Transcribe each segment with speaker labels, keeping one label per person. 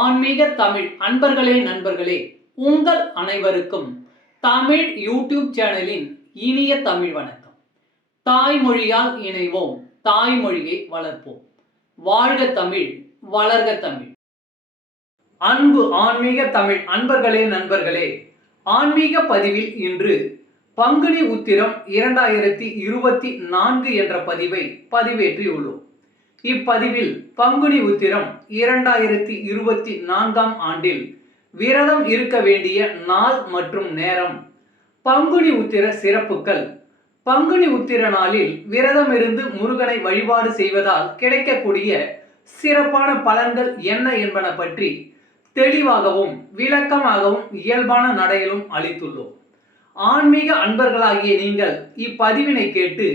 Speaker 1: ஆன்மீக தமிழ் அன்பர்களே நண்பர்களே உங்கள் அனைவருக்கும் தமிழ் யூடியூப் சேனலின் இனிய தமிழ் வணக்கம். தாய்மொழியால் இணைவோம் தாய்மொழியை வளர்ப்போம். வாழ்க தமிழ் வளர்க தமிழ். அன்பு ஆன்மீக தமிழ் அன்பர்களே நண்பர்களே ஆன்மீக பதிவில் இன்று பங்குனி உத்திரம் இரண்டாயிரத்தி இருபத்தி நான்கு என்ற பதிவை பதிவேற்றியுள்ளோம். இப்பதிவில் பங்குனி உத்திரம் இரண்டாயிரத்தி இருபத்தி நான்காம் ஆண்டில் விரதம் இருக்க வேண்டிய நாள் மற்றும் நேரம். பங்குனி உத்திர சிறப்புகள். பங்குனி உத்திர நாளில் விரதம் இருந்து முருகனை வழிபாடு செய்வதால் கிடைக்கக்கூடிய சிறப்பான பலன்கள் என்ன என்பன பற்றி தெளிவாகவும் விளக்கமாகவும் இயல்பான நடையிலும் அளித்துள்ளோம். ஆன்மீக அன்பர்களாகிய நீங்கள் இப்பதிவினை கேட்டு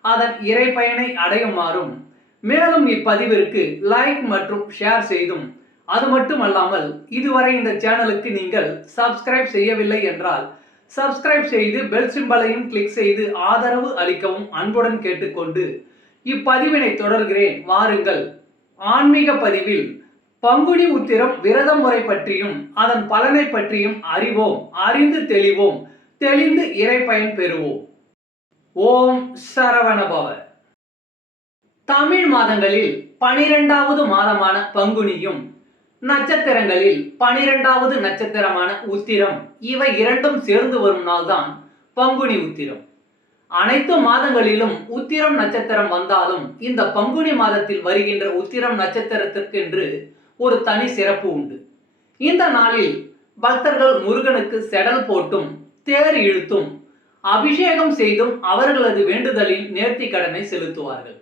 Speaker 1: அதன் இறைப்பயனை அடையுமாறும் மேலும் இப்பதிவிற்கு லைக் மற்றும் ஷேர் செய்தும். அது மட்டுமல்லாமல் இதுவரை இந்த சேனலுக்கு நீங்கள் சப்ஸ்கிரைப் செய்யவில்லை என்றால் சப்ஸ்கிரைப் செய்து பெல் சிம்பலையும் கிளிக் செய்து ஆதரவு அளிக்கவும் அன்புடன் கேட்டுக்கொண்டு இப்பதிவினை தொடர்கிறேன். வாருங்கள். ஆன்மீக பதிவில் பங்குனி உத்திரம் விரத முறை பற்றியும் அதன் பலனை பற்றியும் அறிவோம் அறிந்து தெளிவோம் தெளிந்து இறைப்பயன் பெறுவோம். ஓம் சரவணபவர் தமிழ் மாதங்களில் பனிரெண்டாவது மாதமான பங்குனியும் நட்சத்திரங்களில் பனிரெண்டாவது நட்சத்திரமான உத்திரம் இவை இரண்டும் சேர்ந்து வரும் நாள்தான் பங்குனி உத்திரம். அனைத்து மாதங்களிலும் உத்திரம் நட்சத்திரம் வந்தாலும் இந்த பங்குனி மாதத்தில் வருகின்ற உத்திரம் நட்சத்திரத்திற்கென்று ஒரு தனி சிறப்பு உண்டு. இந்த நாளில் பக்தர்கள் முருகனுக்கு செடல் போட்டும் தேர் இழுத்தும் அபிஷேகம் செய்தும் அவர்களது வேண்டுதலின் நேர்த்தி கடனை செலுத்துவார்கள்.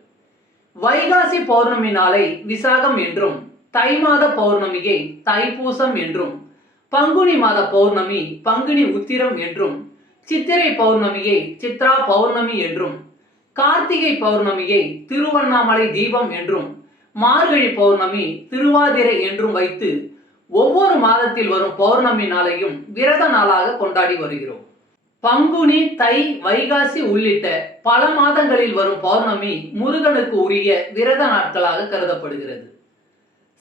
Speaker 1: வைகாசி பௌர்ணமி நாளை விசாகம் என்றும் தை மாத பௌர்ணமியை தைப்பூசம் என்றும் பங்குனி மாத பௌர்ணமி பங்குனி உத்திரம் என்றும் சித்திரை பௌர்ணமியை சித்ரா பௌர்ணமி என்றும் கார்த்திகை பௌர்ணமியை திருவண்ணாமலை தீபம் என்றும் மார்கழி பௌர்ணமி திருவாதிரை என்றும் வைத்து ஒவ்வொரு மாதத்தில் வரும் பௌர்ணமி நாளையும் விரத நாளாக கொண்டாடி வருகிறோம். பங்குனி தை வைகாசி உள்ளிட்ட பல மாதங்களில் வரும் பௌர்ணமி முருகனுக்கு உரிய விரத நாட்களாக கருதப்படுகிறது.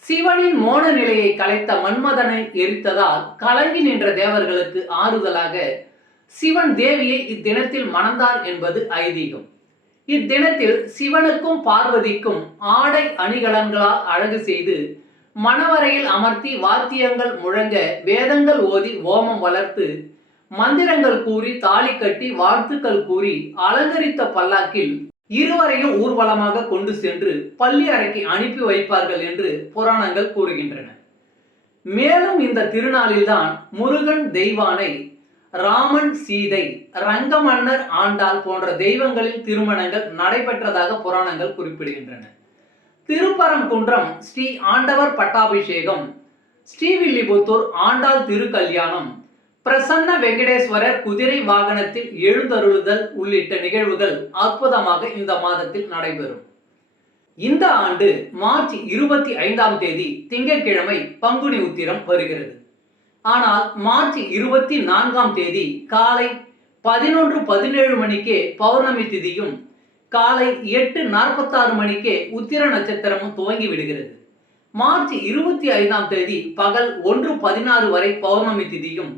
Speaker 1: சிவனின் மோன நிலையை கலைத்த மன்மதனை எரித்ததால் கலங்கி நின்ற தேவர்களுக்கு ஆறுதலாக சிவன் தேவியை இத்தினத்தில் மணந்தார் என்பது ஐதீகம். இத்தினத்தில் சிவனுக்கும் பார்வதிக்கும் ஆடை அணிகலன்களால் அழகு செய்து மணவரையில் அமர்த்தி வாத்தியங்கள் முழங்க வேதங்கள் ஓதி ஓமம் வளர்த்து மந்திரங்கள் கூறி தாலி கட்டி வாழ்த்துக்கள் கூறி அலங்கரித்த பல்லாக்கில் இருவரையும் ஊர்வலமாக கொண்டு சென்று பள்ளி அறைக்கு அனுப்பி வைப்பார்கள் என்று புராணங்கள் கூறுகின்றன. மேலும் இந்த திருநாளில்தான் முருகன் தெய்வானை ராமன் சீதை ரங்கமன்னர் ஆண்டாள் போன்ற தெய்வங்களின் திருமணங்கள் நடைபெற்றதாக புராணங்கள் குறிப்பிடுகின்றன. திருப்பரங்குன்றம் ஸ்ரீ ஆண்டவர் பட்டாபிஷேகம் ஸ்ரீவில்லிபுத்தூர் ஆண்டாள் திருக்கல்யாணம் பிரசன்ன வெங்கடேஸ்வரர் குதிரை வாகனத்தில் எழுந்தருளுதல் உள்ளிட்ட நிகழ்வுகள் அற்புதமாக இந்த மாதத்தில் நடைபெறும். இந்த ஆண்டு மார்ச் இருபத்தி ஐந்தாம் தேதி திங்கட்கிழமை பங்குனி உத்திரம் வருகிறது. ஆனால் மார்ச் இருபத்தி நான்காம் தேதி காலை பதினொன்று பதினேழு மணிக்கே பௌர்ணமி திதியும் காலை எட்டு நாற்பத்தாறு மணிக்கே உத்திர நட்சத்திரமும் துவங்கி விடுகிறது மார்ச் இருபத்தி ஐந்தாம் தேதி பகல் ஒன்று பதினாறு வரை பௌர்ணமி திதியும்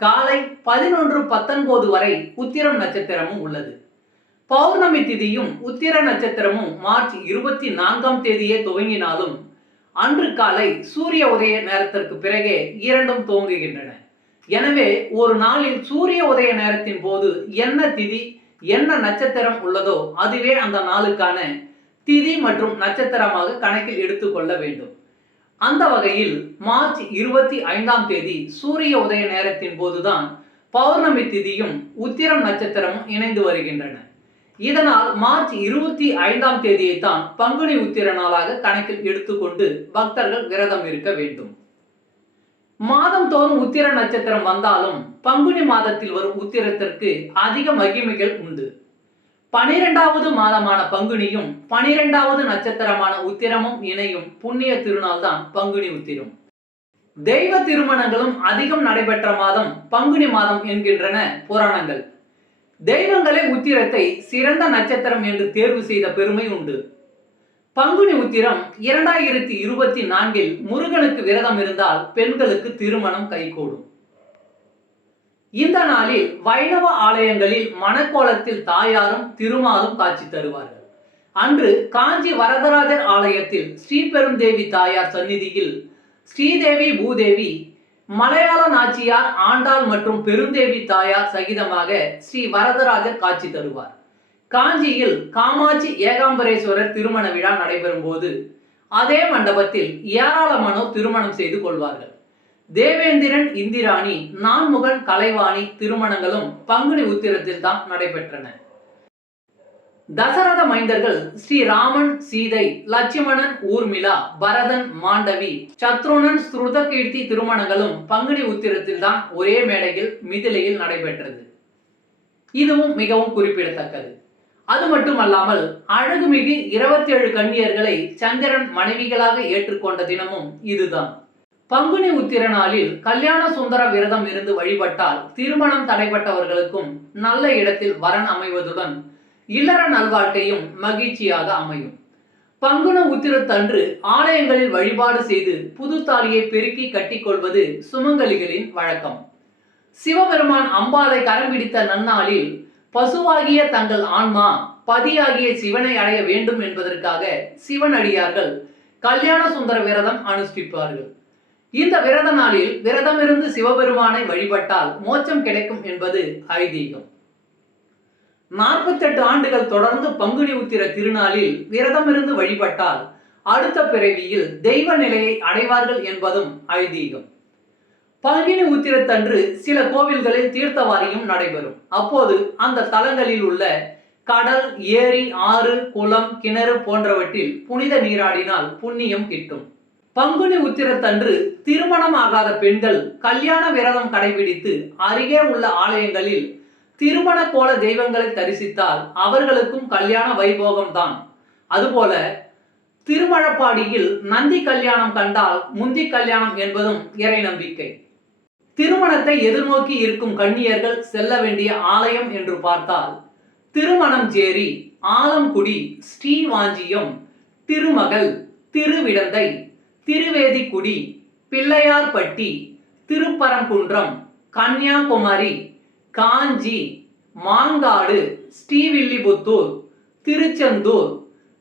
Speaker 1: காலை பதினொன்று பத்தொன்பது வரை உத்திரம் நட்சத்திரமும் உள்ளது. பௌர்ணமி திதியும் உத்திர நட்சத்திரமும் மார்ச் இருபத்தி நான்காம் தேதியே துவங்கினாலும் அன்று காலை சூரிய உதய நேரத்திற்கு பிறகே இரண்டும் துவங்குகின்றன. எனவே ஒரு நாளில் சூரிய உதய நேரத்தின் போது என்ன திதி என்ன நட்சத்திரம் உள்ளதோ அதுவே அந்த நாளுக்கான திதி மற்றும் நட்சத்திரமாக கணக்கில் எடுத்துக்கொள்ள வேண்டும். அந்த வகையில் மார்ச் இருபத்தி ஐந்தாம் தேதி சூரிய உதய நேரத்தின் போதுதான் பௌர்ணமி திதியும் உத்திரம் நட்சத்திரமும் இணைந்து வருகின்றன. இதனால் மார்ச் இருபத்தி ஐந்தாம் தேதியை தான் பங்குனி உத்திர நாளாக கணக்கில் எடுத்துக்கொண்டு பக்தர்கள் விரதம் இருக்க வேண்டும். மாதம் தோறும் உத்திர நட்சத்திரம் வந்தாலும் பங்குனி மாதத்தில் வரும் உத்திரத்திற்கு அதிக மகிமைகள் உண்டு. பனிரெண்டாவது மாதமான பங்குனியும் பனிரெண்டாவது நட்சத்திரமான உத்திரமும் இணையும் புண்ணிய திருநாள் தான் பங்குனி உத்திரம். தெய்வ திருமணங்களும் அதிகம் நடைபெற்ற மாதம் பங்குனி மாதம் என்கின்றன புராணங்கள். தெய்வங்களே உத்திரத்தை சிறந்த நட்சத்திரம் என்று தேர்வு செய்த பெருமை உண்டு. பங்குனி உத்திரம் இரண்டாயிரத்தி இருபத்தி நான்கில் முருகனுக்கு விரதம் இருந்தால் பெண்களுக்கு திருமணம் கைகூடும். இந்த நாளில் வைணவ ஆலயங்களில் மணக்கோலத்தில் தாயாரும் திருமாலும் காட்சி தருவார்கள். அன்று காஞ்சி வரதராஜர் ஆலயத்தில் ஸ்ரீபெருந்தேவி தாயார் சந்நிதியில் ஸ்ரீதேவி பூதேவி மலையாள நாச்சியார் ஆண்டாள் மற்றும் பெருந்தேவி தாயார் சகிதமாக ஸ்ரீ வரதராஜர் காட்சி தருவார். காஞ்சியில் காமாட்சி ஏகாம்பரேஸ்வரர் திருமண விழா நடைபெறும் போது அதே மண்டபத்தில் ஏராளமானோர் திருமணம் செய்து கொள்வார்கள். தேவேந்திரன் இந்திராணி நான்முகன் கலைவாணி திருமணங்களும் பங்குனி உத்திரத்தில் தான் நடைபெற்றன. தசரத மைந்தர்கள் ஸ்ரீராமன் சீதை லட்சுமணன் ஊர்மிளா பரதன் மாண்டவி சத்ருனன் ஸ்ருதகீர்த்தி திருமணங்களும் பங்குனி உத்திரத்தில் தான் ஒரே மேடையில் மிதிலையில் நடைபெற்றது. இதுவும் மிகவும் குறிப்பிடத்தக்கது. அது மட்டுமல்லாமல் அழகுமிகு இருபத்தி ஏழு கன்னியர்களை சந்திரன் மனைவிகளாக ஏற்றுக்கொண்ட தினமும் இதுதான். பங்குனி உத்திர நாளில் கல்யாண சுந்தர விரதம் இருந்து வழிபட்டால் திருமணம் தடைப்பட்டவர்களுக்கும் நல்ல இடத்தில் வரன் அமைவதுடன் இல்லற நல்வாழ்க்கையும் மகிழ்ச்சியாக அமையும். பங்குன உத்திரத்தன்று ஆலயங்களில் வழிபாடு செய்து புது தாலியை பெருக்கி கட்டிக்கொள்வது சுமங்கலிகளின் வழக்கம். சிவபெருமான் அம்பாளை கரம் பிடித்த நன்னாளில் பசுவாகிய தங்கள் ஆன்மா பதியாகிய சிவனை அடைய வேண்டும் என்பதற்காக சிவனடியார்கள் கல்யாண சுந்தர விரதம் அனுஷ்டிப்பார்கள். இந்த விரத நாளில் விரதமிருந்து சிவபெருமானை வழிபட்டால் மோட்சம் கிடைக்கும் என்பது ஐதீகம். நாற்பத்தெட்டு ஆண்டுகள் தொடர்ந்து பங்குனி உத்திர திருநாளில் விரதமிருந்து வழிபட்டால் அடுத்த பிறவியில் தெய்வ நிலையை அடைவார்கள் என்பதும் ஐதீகம். பங்குனி உத்திரத்தன்று சில கோவில்களில் தீர்த்தவாரியும் நடைபெறும். அப்போது அந்த தலங்களில் உள்ள கடல் ஏரி ஆறு குளம் கிணறு போன்றவற்றில் புனித நீராடினால் புண்ணியம் கிட்டும். பங்குனி உத்திரத்தன்று திருமணம் ஆகாத பெண்கள் கல்யாண விரதம் கடைபிடித்து அருகே உள்ள ஆலயங்களில் திருமண கோல தெய்வங்களை தரிசித்தால் அவர்களுக்கும் கல்யாண வைபோகம் தான் அதுபோல திருமழப்பாடியில் நந்தி கல்யாணம் கண்டால் முந்தி கல்யாணம் என்பதும் இறை நம்பிக்கை. திருமணத்தை எதிர்நோக்கி இருக்கும் கண்ணியர்கள் செல்ல வேண்டிய ஆலயம் என்று பார்த்தால் திருமணம் ஜேரி ஆலங்குடி ஸ்ரீவாஞ்சியம் திருமகள் திருவிடந்தை திருவேதிக்குடி பிள்ளையார்பட்டி திருப்பரங்குன்றம் கன்னியாகுமரி காஞ்சி மாங்காடு ஸ்ரீவில்லிபுத்தூர் திருச்செந்தூர்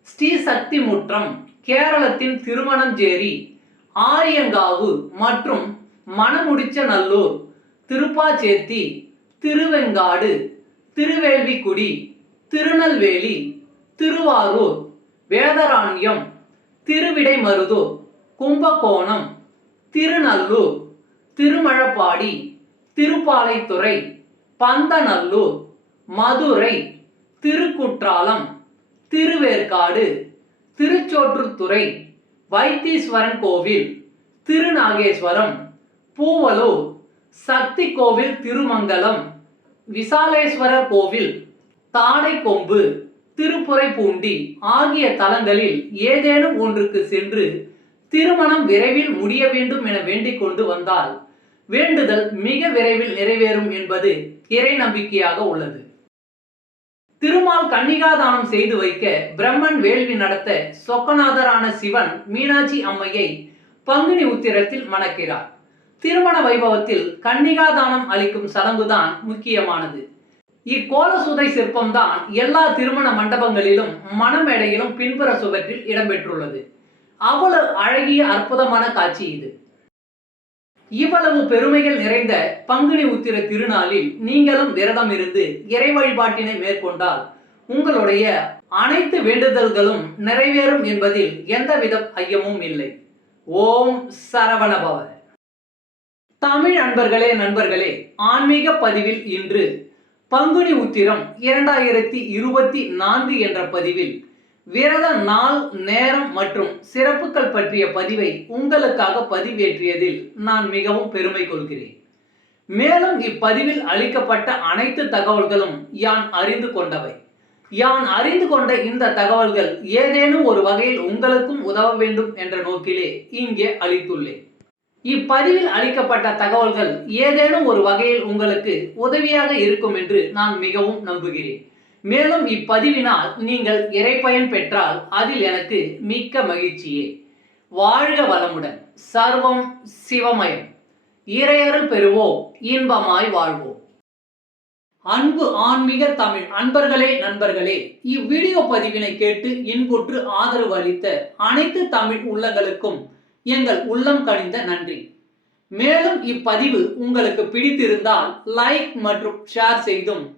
Speaker 1: ஸ்ரீசக்திமுற்றம் கேரளத்தின் திருமணஞ்சேரி ஆரியங்காவு மற்றும் மணமுடிச்சநல்லூர் திருப்பாச்சேத்தி திருவெங்காடு திருவேள்விக்குடி திருநெல்வேலி திருவாரூர் வேதராண்யம் திருவிடைமருதூர் கும்பகோணம் திருநல்லூர் திருமழப்பாடி திருப்பாலைத்துறை பந்தநல்லூர் மதுரை திருக்குற்றாலம் திருவேற்காடு திருச்சோற்றுத்துறை வைத்தீஸ்வரன் கோவில் திருநாகேஸ்வரம் பூவலூர் சக்தி கோவில் திருமங்கலம் விசாலேஸ்வரர் கோவில் தாடைக்கொம்பு திருப்புரைப்பூண்டி ஆகிய தலங்களில் ஏதேனும் ஒன்றுக்கு சென்று திருமணம் விரைவில் முடிய வேண்டும் என வேண்டிக் கொண்டு வந்தால் வேண்டுதல் மிக விரைவில் நிறைவேறும் என்பது இறை நம்பிக்கையாக உள்ளது. திருமால் கன்னிகாதானம் செய்து வைக்க பிரம்மன் வேள்வி நடத்த சொக்கநாதரான சிவன் மீனாட்சி அம்மையை பங்குனி உத்திரத்தில் மணக்கிறார். திருமண வைபவத்தில் கன்னிகாதானம் அளிக்கும் சடங்குதான் முக்கியமானது. இக்கோலசுதை சிற்பம்தான் எல்லா திருமண மண்டபங்களிலும் மணமேடையிலும் பின்புற சுவற்றில் இடம்பெற்றுள்ளது. அவ்வளவு அழகிய அற்புதமான காட்சி இது. இவ்வளவு பெருமைகள் நிறைந்த பங்குனி உத்திர திருநாளில் நீங்களும் விரதம் இருந்து இறை வழிபாட்டினை மேற்கொண்டால் உங்களுடைய அனைத்து வேண்டுதல்களும் நிறைவேறும் என்பதில் எந்தவித ஐயமும் இல்லை. ஓம் சரவணபவ. தமிழ் அன்பர்களே நண்பர்களே ஆன்மீக பதிவில் இன்று பங்குனி உத்திரம் இரண்டாயிரத்தி இருபத்தி நான்கு என்ற பதிவில் விரத நாள் நேரம் மற்றும் சிறப்புகள் பற்றிய பதிவை உங்களுக்காக பதிவேற்றியதில் நான் மிகவும் பெருமை கொள்கிறேன். மேலும் இப்பதிவில் அளிக்கப்பட்ட அனைத்து தகவல்களும் யான் அறிந்து கொண்டவை. யான் அறிந்து கொண்ட இந்த தகவல்கள் ஏதேனும் ஒரு வகையில் உங்களுக்கும் உதவ வேண்டும் என்ற நோக்கிலே இங்கே அளித்துள்ளேன். இப்பதிவில் அளிக்கப்பட்ட தகவல்கள் ஏதேனும் ஒரு வகையில் உங்களுக்கு உதவியாக இருக்கும் என்று நான் மிகவும் நம்புகிறேன். மேலும் இப்பதிவினால் நீங்கள் இறைப்பயன் பெற்றால் அதில் எனக்கு மிக்க மகிழ்ச்சியே. வாழ்க வளமுடன். சர்வம் சிவமயம். இறையருள் பெறுவோம். இன்பமாய் வாழ்வோம். அன்பு ஆன்மீக தமிழ் அன்பர்களே நண்பர்களே இவ்வீடியோ பதிவினை கேட்டு இன்புற்று ஆதரவு அளித்த அனைத்து தமிழ் உள்ளங்களுக்கும் எங்கள் உள்ளம் கணிந்த நன்றி. மேலும் இப்பதிவு உங்களுக்கு பிடித்திருந்தால் லைக் மற்றும் ஷேர் செய்தும்